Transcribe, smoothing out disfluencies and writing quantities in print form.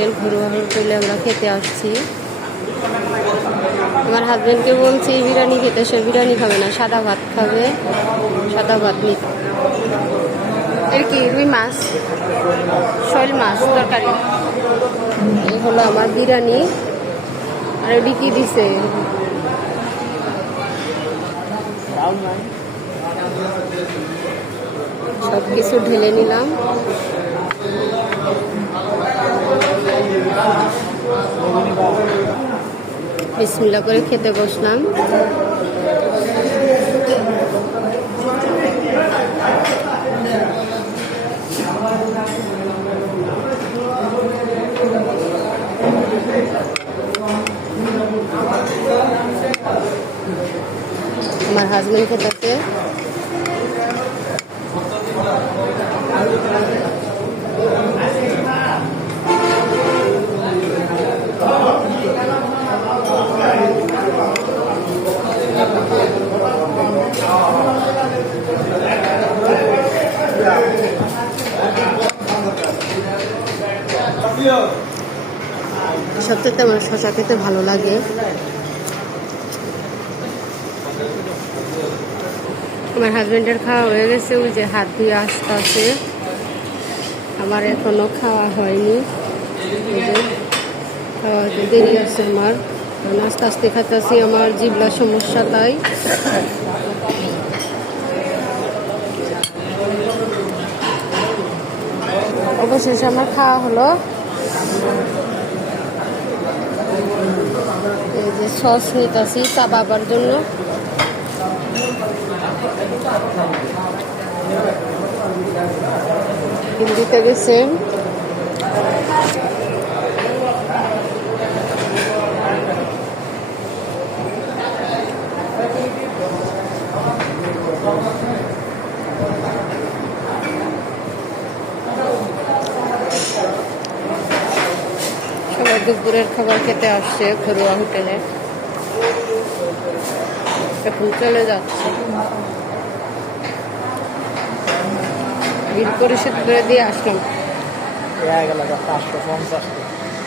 Hotel, ঘরোয়া হোটেলে আমরা খেতে আসছি। আমার হাজব্যান্ডকে বলছি বিরিয়ানি খেতে, সে বিরিয়ানি খাবে না, সাদা ভাত খাবে, সাদা ভাত নিতে। এর কি রুই মাছ, শৈল মাছ তরকারি। এই হলো আমার বিরিয়ানি। আর ওটি কি দিছে, সব কিছু ঢেলে নিলাম। বিসমিল্লাহ করে খেতে বসলাম। আমার হাজবেন্ড খেতেছে। সবচেয়ে আমার শশা খেতে ভালো লাগে। আমার হাজবেন্ডের খাওয়া হয়ে গেছে, ওই যে হাত ধুয়ে আসতে আছে। আমার এখনো খাওয়া হয়নি, খাওয়া হতে দেরি আছে আমার। আস্তে আস্তে খাইতেছি, আমার জিভলা সমস্যা তাই। অবশেষে আমার খাওয়া হলো। এই যে সস নিতেছি চাবাবার জন্য। দিতে গেছে সবাই দুপুরের খাবার খেতে আসছে ঘরোয়া হোটেলে, এখন চলে যাচ্ছে। বিল পরিশোধ করে দিয়ে আসলাম। 550